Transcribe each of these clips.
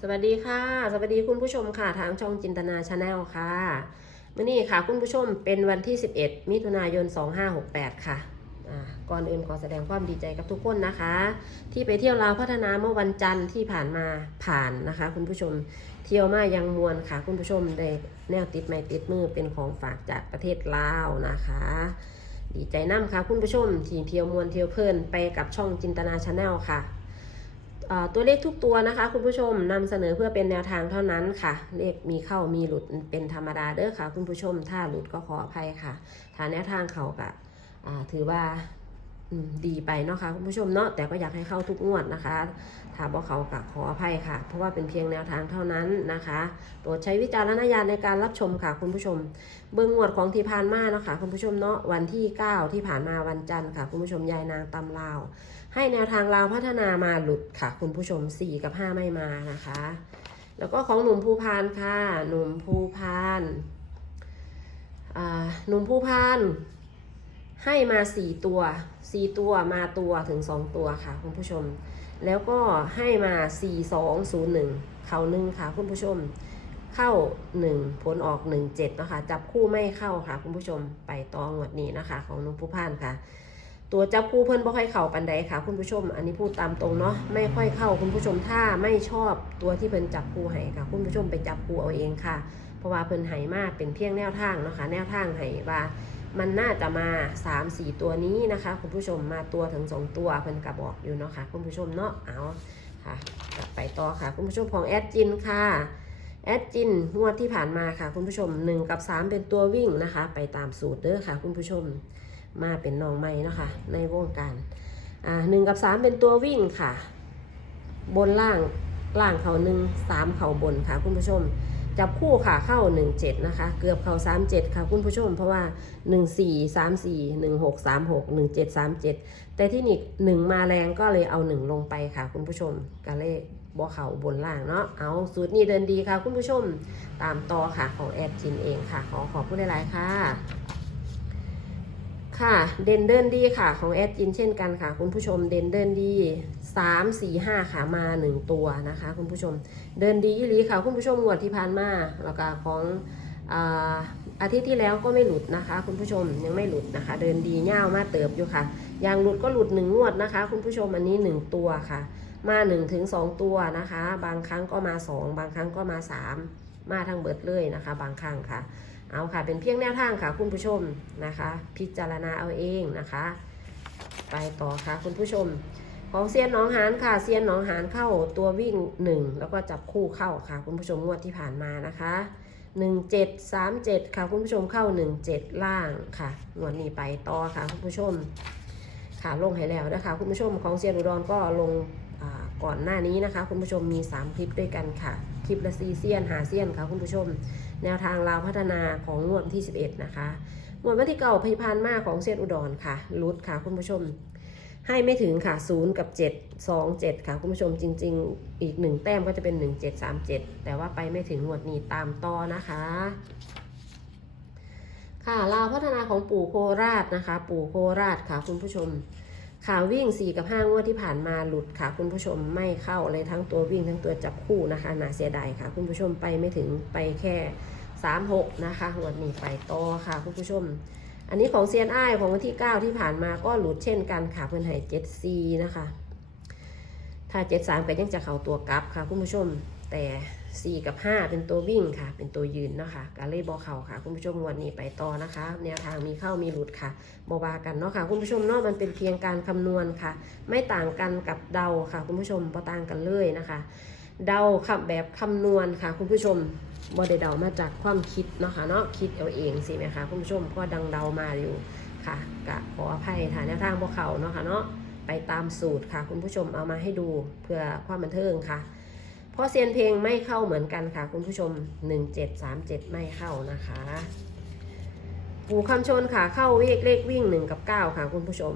สวัสดีค่ะ สวัสดีคุณผู้ชมค่ะ ทางช่องจินตนาชาแนลค่ะมื่อนี้ค่ะคุณผู้ชมเป็นวันที่ 11 มิถุนายน 2568 ค่ะอ่าก่อนอื่นขอแสดงความดีใจกับทุกคนนะคะ ที่ไปเที่ยวลาวพัฒนาเมื่อวันจันทร์ที่ผ่านมาผ่านนะคะ คุณผู้ชมเที่ยวมายังมวลค่ะ คุณผู้ชมได้แนวติดไม้ติดมือเป็นของฝากจากประเทศลาวนะคะ ดีใจน้ำค่ะคุณผู้ชมที่เที่ยวมวลเที่ยวเพลินไปกับช่องจินตนาชาแนลค่ะ ตัวเลขทุกตัวนะคะ คุณผู้ชมนำเสนอเพื่อเป็นแนวทางเท่านั้นค่ะ เลขมีเข้ามีหลุดเป็นธรรมดาเด้อค่ะ คุณผู้ชมถ้าหลุดก็ขออภัยค่ะ ฐานแนวทางเขากะถือว่า ดีไปเนาะค่ะคุณผู้ชมเนาะแต่ก็อยากให้เข้าทุกงวดนะคะถ้าบอกเขากะขออภัยค่ะ เพราะว่าเป็นเพียงแนวทางเท่านั้นนะคะโปรดใช้วิจารณญาณในการรับชมค่ะคุณผู้ชม เบื้องงวดของที่ผ่านมาเนาะค่ะคุณผู้ชมเนาะวันที่ 9 ที่ผ่านมาวันจันทร์ค่ะ คุณผู้ชมยายนางตำลาว ให้แนวทางลาวพัฒนามาหลุดค่ะ คุณผู้ชม 4 กับ 5 ไม่มานะคะ แล้วก็ของหนุ่มภูพานค่ะ หนุ่มภูพานหนุ่มภูพาน ให้มา4ตัว4ตัวมาตัวถึง2ตัวค่ะคุณผู้ชม แล้วก็ให้มา4 2 0 1เข่าหนึ่งค่ะคุณผู้ชม เข้า1ผลออก1 7นะคะจับคู่ไม่เข้าค่ะคุณผู้ชมไปตองวดนี้นะคะ ของนุ่มภูพานค่ะ ตัวจับคู่เพิ่นบ่ค่อยเข้าปันใดค่ะ คุณผู้ชม อันนี้พูดตามตรงเนาะไม่ค่อยเข้าคุณผู้ชมถ้าไม่ชอบตัวที่เพิ่นจับคู่ให้ค่ะ คุณผู้ชมไปจับคู่เอาเองค่ะ เพราะว่าเพิ่นให้มากเป็นเพียงแนวทางเนาะค่ะแนวทางให้ว่า มันน่าจะมา 3 4 ตัวนี้นะคะ คุณผู้ชมมาตัวถึง 2 ตัวเพิ่นกระบอกอยู่เนาะค่ะ คุณผู้ชมเนาะเอาค่ะกลับไปต่อค่ะ คุณผู้ชมของแอดจินค่ะแอดจินงวดที่ผ่านมาค่ะ คุณผู้ชม 1 กับ 3 เป็นตัววิ่งนะคะ ไปตามสูตรเด้อค่ะ คุณผู้ชมมาเป็นน้องใหม่เนาะคะ ในวงการอ่าหนึ่งกับสามเป็นตัววิ่งค่ะ บนล่างล่างเขาหนึ่งสามเขาบนค่ะ คุณผู้ชม จับคู่ค่ะเข้าหนึ่งเจ็ดนะคะ เกือบเข้าสามเจ็ดค่ะคุณผู้ชม เพราะว่าหนึ่งสี่สามสี่หนึ่งหกสามหกหนึ่งเจ็ดสามเจ็ดแต่ที่นี่หนึ่งมาแรงก็เลยเอาหนึ่งลงไปค่ะคุณผู้ชมก็เลยบอเขาบนล่างเนาะเอาสูตรนี้เดินดีค่ะคุณผู้ชมตามต่อค่ะของแอดจินเองค่ะ ขอขอบคุณหลายๆค่ะ ค่ะเด่นเดินดีค่ะของแอดจินเช่นกันค่ะ คุณผู้ชมเด่นเดินดี 3 4 5ค่ะมา1ตัวนะคะ คุณผู้ชม เดินดีอีหลีค่ะ คุณผู้ชมงวดที่ผ่านมาแล้วก็ของอาอาทิตย์ที่แล้วก็ไม่หลุดนะคะ คุณผู้ชมยังไม่หลุดนะคะ เดินดีเง่าวมาเติบอยู่ค่ะอย่างหลุดก็หลุด1งวดนะคะ คุณผู้ชมอันนี้1ตัวค่ะ มา1ถึง2ตัวนะคะ บางครั้งก็มา2บางครั้งก็มา3มาทั้งเบิดเลยนะคะ บางครั้งค่ะ เอาค่ะเป็นเพียงแนวทางค่ะ คุณผู้ชมนะคะ พิจารณาเอาเองนะคะ ไปต่อค่ะ คุณผู้ชม ของเซียนหน้องหานค่ะเซียนหน้องหานเข้าตัววิ่ง1แล้วก็จับคู่เข้าค่ะ คุณผู้ชมงวดที่ผ่านมานะคะ1737ค่ะ คุณผู้ชมเข้า17ล่างค่ะงวดนี้ไปต่อค่ะคุณผู้ชมค่ะลงให้แล้วนะคะคุณผู้ชมของเซียนอุดรก็ลงก่อนหน้านี้นะคะ คุณผู้ชมมี 3 คลิปด้วยกันค่ะ คลิปละซีเซียนหาเซียนค่ะ คุณผู้ชม แนวทางลาวพัฒนาของงวดที่ 11 นะคะงวดวันที่เก่าพิพานมากของเซียนอุดรค่ะรุดค่ะ คุณผู้ชม ให้ไม่ถึงค่ะ0กับ7 2 7ค่ะคุณผู้ชมจริง ๆ อีก1แต้มก็จะเป็น1 7 3 7แต่ว่าไปไม่ถึงงวดนี้ตามต่อนะคะ ค่ะลาวพัฒนาของปู่โคราชนะคะ ปู่โคราชค่ะคุณผู้ชมข่าววิ่ง 4 กับ5งวดที่ผ่านมาหลุดค่ะ คุณผู้ชมไม่เข้าเลยทั้งตัววิ่งทั้งตัวจับคู่นะคะน่าเสียดายค่ะ คุณผู้ชมไปไม่ถึงไปแค่ 36 นะคะงวดนี้ไปต่อค่ะ คุณผู้ชม อันนี้ของเซียนไอของวันที่ 9 ที่ผ่านมาก็หลุดเช่นกันค่ะเพื่อนไห้7 c นะคะ ถ้า73ก็ยังจะเข้าตัวกลับค่ะคุณผู้ชม แต่ 4 กับ 5 เป็นตัววิ่งค่ะ เป็นตัวยืนเนาะค่ะกาเลยบอเข่าค่ะ คุณผู้ชมวันนี้ไปต่อนะคะแนวทางมีเข้ามีหลุดค่ะบวากันเนาะค่ะคุณผู้ชมเนาะมันเป็นเพียงการคำนวณค่ะ ไม่ต่างกันกับเดาค่ะ คุณผู้ชมบ่ต่างกันเลยนะคะ เดาค่ะแบบคำนวณค่ะ คุณผู้ชมบ่ได้เดามาจากความคิดเนาะค่ะเนาะคิดเอาเองสิไหมคะคุณผู้ชมก็ดังเดามาอยู่ค่ะกะขออภัยฐานแนวทางพวกเขาเนาะค่ะเนาะไปตามสูตรค่ะ คุณผู้ชมเอามาให้ดูเพื่อความบันเทิงค่ะเพราะเซียนเพลงไม่เข้าเหมือนกันค่ะ คุณผู้ชม 1737 ไม่เข้านะคะปู่คำชนค่ะเข้าเลขเลขวิ่ง 1 กับ 9 ค่ะ คุณผู้ชม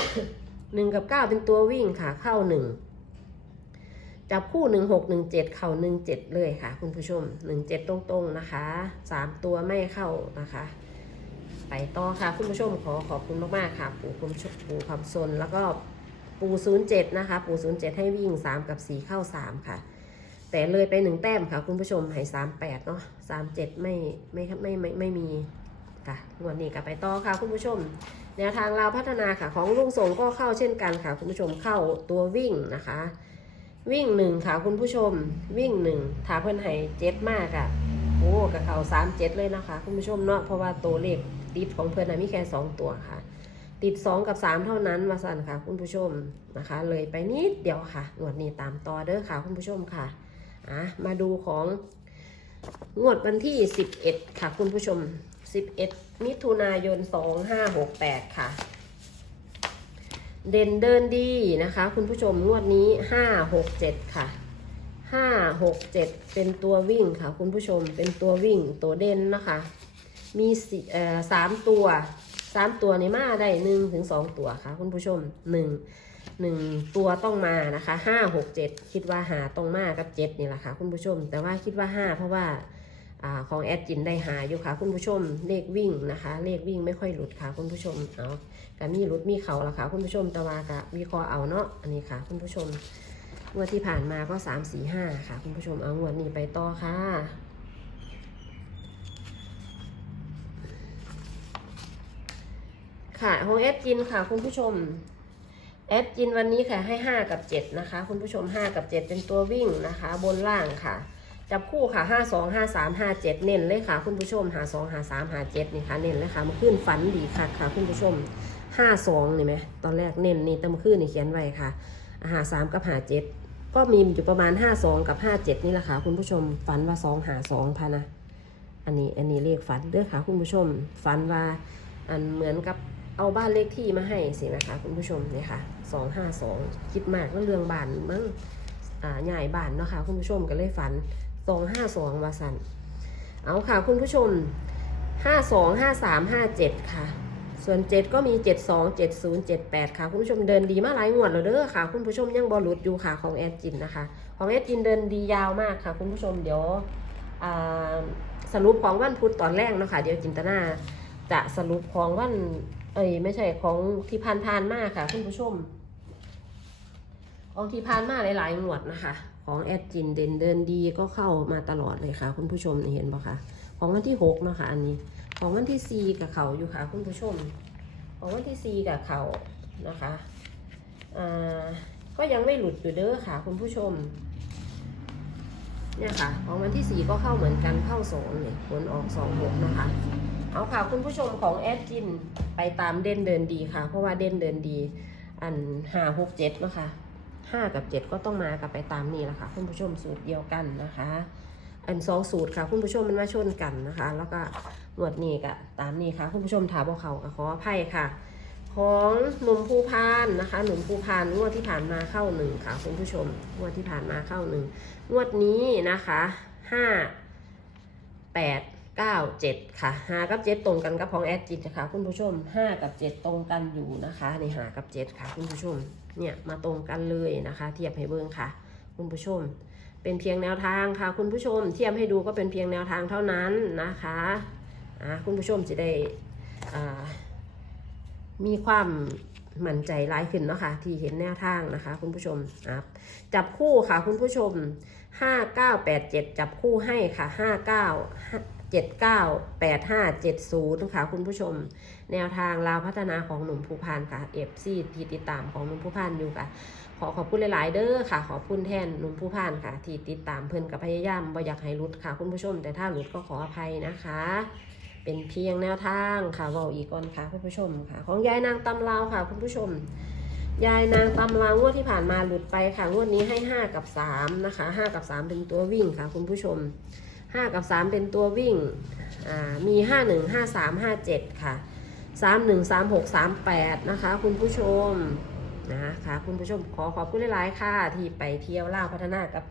1 กับ 9 เป็นตัววิ่งค่ะเข้า 1 จับคู่1 6 1 7เข่า1 7เลยค่ะ คุณผู้ชม1 7ตรงๆนะคะ3ตัวไม่เข้านะคะ ไปต่อค่ะคุณผู้ชมขอขอบคุณมากๆค่ะ ปู่คำชปู่คำชนแล้วก็ปู่07นะคะ ปู่07ให้วิ่ง3กับ4เข้า3ค่ะ แต่เลยไปหนึ่งแต้มค่ะ คุณผู้ชมให้สามแปดเนาะสามเจ็ดไม่ไม่ไม่ไม่ไม่มีค่ะงวดนี้กลับไปต่อค่ะคุณผู้ชมแนวทางเราพัฒนาค่ะ ของลุงสงก็เข้าเช่นกันค่ะ คุณผู้ชมเข้าตัววิ่งนะคะ วิ่งหนึ่งค่ะคุณผู้ชม วิ่งหนึ่งถ้าเพิ่นให้เจ็ดมากอะโอ้กับเขาสามเจ็ดเลยนะคะ คุณผู้ชมเนาะเพราะว่าตัวเลขติดของเพิ่อนนะมีแค่สองตัวค่ะ ติด2กับ3เท่านั้นมาสั่นค่ะ คุณผู้ชมนะคะ เลยไปนิดเดียวค่ะงวดนี้ตามต่อเด้อค่ะ คุณผู้ชมค่ะอะมาดูของงวดวันที่11ค่ะ คุณผู้ชม11มิถุนายน2568ค่ะ เด่นเดินดีนะคะ คุณผู้ชมงวดนี้567ค่ะ567เป็นตัววิ่งค่ะ คุณผู้ชมเป็นตัววิ่งตัวเด่นนะคะ มีสเอ่อสามตัวสามตัวในมาได้หนึ่งถึงสองตัวค่ะ คุณผู้ชมหนึ่งหนึ่งตัวต้องมานะคะห้าหกเจ็ดคิดว่าหาต้องมากับเจ็ดนี่แหละค่ะ คุณผู้ชม แต่ว่าคิดว่าห้าเพราะว่า อของแอดจินได้หาอยู่ค่ะคุณผู้ชมเลขวิ่งนะคะ เลขวิ่งไม่ค่อยหลุดค่ะคุณผู้ชมเอากะมีหลุดมีเขาละค่ะคุณผู้ชมต่ว่ากะวิเคราะห์เอาเนาะอันนี้ค่ะ คุณผู้ชมงวดที่ผ่านมาก็สามสี่ห้าค่ะ คุณผู้ชมเอางวดนี้ไปต่อค่ะค่ะของแอดจินค่ะ คุณผู้ชมแอดจินวันนี้ค่ะให้ 5 กับ 7 นะคะ คุณผู้ชม 5 กับ 7 เป็นตัววิ่งนะคะ บนล่างค่ะ จับคู่ค่ะ5 2 5 3 5 7เจ็ดเน้นเลยค่ะ คุณผู้ชมหา2หา3หา7นี่ค่ะเน้นเลยค่ะมื่อคืนฝันดีค่ะค่ะ คุณผู้ชม5 2นี่ไหมตอนแรกเน้นนี่แต่มื่อคืนนี่เขียนไว้ค่ะหา3กับหา7ก็มีอยู่ประมาณ5 2กับ5 7นี่แหละค่ะ คุณผู้ชมฝันว่า2หา2พะนะอันนี้อันนี้เลขฝันเด้อค่ะ คุณผู้ชมฝันว่าอันเหมือนกับเอาบ้านเลขที่มาให้สินะคะ คุณผู้ชมนี่ค่ะสองห้าสองคิดมากก็เรื่องบ้านมั้งอ่าใหญ่บ้านเนาะค่ะ คุณผู้ชมก็เลยฝัน สองห้าสองวาสันเอาค่ะคุณผู้ชมห้าสองห้าสามห้าเจ็ดค่ะ ส่วนเจ็ดก็มีเจ็ดสองเจ็ดศูนย์เจ็ดแปดค่ะ คุณผู้ชมเดินดีมาหลายงวดแล้วเด้อค่ะ คุณผู้ชมยังบอลุดอยู่ค่ะของแอดจินนะคะ ของแอดจินเดินดียาวมากค่ะ คุณผู้ชมเดี๋ยวสรุปของวันพุธตอนแรกเนาะค่ะเดี๋ยวจินตนาจะสรุปของวันเอ้ยไม่ใช่ของที่ผ่านผ่านๆมากค่ะ คุณผู้ชมของที่ผ่านมาหลายๆงวดนะคะ ของแอดจินเด่นเดินดีก็เข้ามาตลอดเลยค่ะ คุณผู้ชมเห็นปะคะของวันที่หกเนาะค่ะอันนี้ ของวันที่สี่กับเขาอยู่ค่ะคุณผู้ชม ของวันที่สี่กับเขานะคะก็ยังไม่หลุดอยู่เด้อค่ะ คุณผู้ชมเนี่ยค่ะของวันที่4ก็เข้าเหมือนกันเข้าสองเนี่ยผลออก2องหกนะคะเอาค่ะคุณผู้ชมของแอดจินไปตามเด่นเดินดีค่ะ เพราะว่าเด่นเดินดี อันห้าหกเจ็ดนะคะ ห้ากับเจ็ดก็ต้องมากับไปตามนี่แหละค่ะคุณผู้ชมสูตรเดียวกันนะคะ อันสองสูตรค่ะคุณผู้ชมมันมาชนกันนะคะ แล้วก็หนวดนี่ก็ตามนี่ค่ะคุณผู้ชมถามว่าเขาขออภัยค่ะ ของหนุ่มภูพานนะคะหนุ่มภูพานงวดที่ผ่านมาเข้าหนึ่งค่ะคุณผู้ชมงวดที่ผ่านมาเข้าหนึ่งงวดนี้นะคะห้าแปดเก้าเจ็ดค่ะห้ากับเจ็ดตรงกันกับของแอดจิตนะคะคุณผู้ชมห้ากับเจ็ดตรงกันอยู่นะคะในหากับเจ็ดค่ะคุณผู้ชม เนี่ยมาตรงกันเลยนะคะ เทียบให้เบิ้งค่ะ คุณผู้ชม เป็นเพียงแนวทางค่ะ คุณผู้ชม เทียบให้ดูก็เป็นเพียงแนวทางเท่านั้นนะคะอ่าคุณผู้ชมจะได้อ่ามีความมั่นใจร้ายขึ้นเนาะค่ะที่เห็นแนวทางนะคะ คุณผู้ชมอะจับคู่ค่ะคุณผู้ชม 5987 จับคู่ให้ค่ะ 59 79 85 70 ค่ะคุณผู้ชม แนวทางลาวพัฒนาของหนุ่มภูพานค่ะ FC ที่ติดตามของหนุ่มภูพานอยู่ค่ะ ขอขอบคุณหลาย ๆ เด้อค่ะ ขอบคุณแทนหนุ่มภูพานค่ะ ที่ติดตามเพิ่นกับพยายามบ่อยากให้หลุดค่ะ คุณผู้ชม แต่ถ้าหลุดก็ขออภัยนะคะ เป็นเพียงแนวทางค่ะว่าอีกก่อนค่ะคุณผู้ชมค่ะ ของยายนางตำลาวค่ะ คุณผู้ชมยายนางตำรางงวดที่ผ่านมาหลุดไปค่ะ งวดนี้ให้ 5 กับ 3 นะคะ 5 กับ 3 เป็นตัววิ่งค่ะ คุณผู้ชม 5กับ3เป็นตัววิ่งอ่ามี5 1 5 3 5 7ค่ะ3 1 3 6 3 8นะคะคุณผู้ชมนะคะคุณผู้ชมขอขอบคุณหลายๆค่ะ ที่ไปเที่ยวล่าพัฒนากับ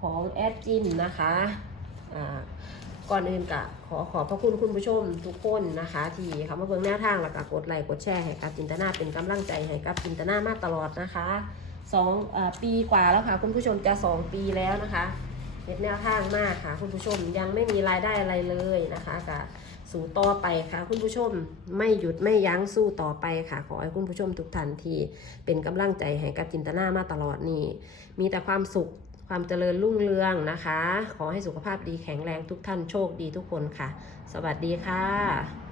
ของแอดจินนะคะก่อนอื่นกะขอขอบพระคุณคุณผู้ชมทุกคนนะคะ ที่เข้ามาเบิ่งแนวทางแล้วก็กดไลค์กดแชร์ให้กับจินตนาเป็นกำลังใจให้กับจินตนามาตลอดนะคะสองเออปีกว่าแล้วค่ะ คุณผู้ชมจะสองปีแล้วนะคะ เป็นแนวทางมากค่ะ คุณผู้ชมยังไม่มีรายได้อะไรเลยนะคะกะสู่ต่อไปค่ะ คุณผู้ชมไม่หยุดไม่ยั้งสู้ต่อไปค่ะ ขอให้คุณผู้ชมทุกท่านที่เป็นกำลังใจให้กับจินตนามาตลอดนี่มีแต่ความสุขความเจริญรุ่งเรืองนะคะ ขอให้สุขภาพดีแข็งแรงทุกท่านโชคดีทุกคนค่ะ สวัสดีค่ะ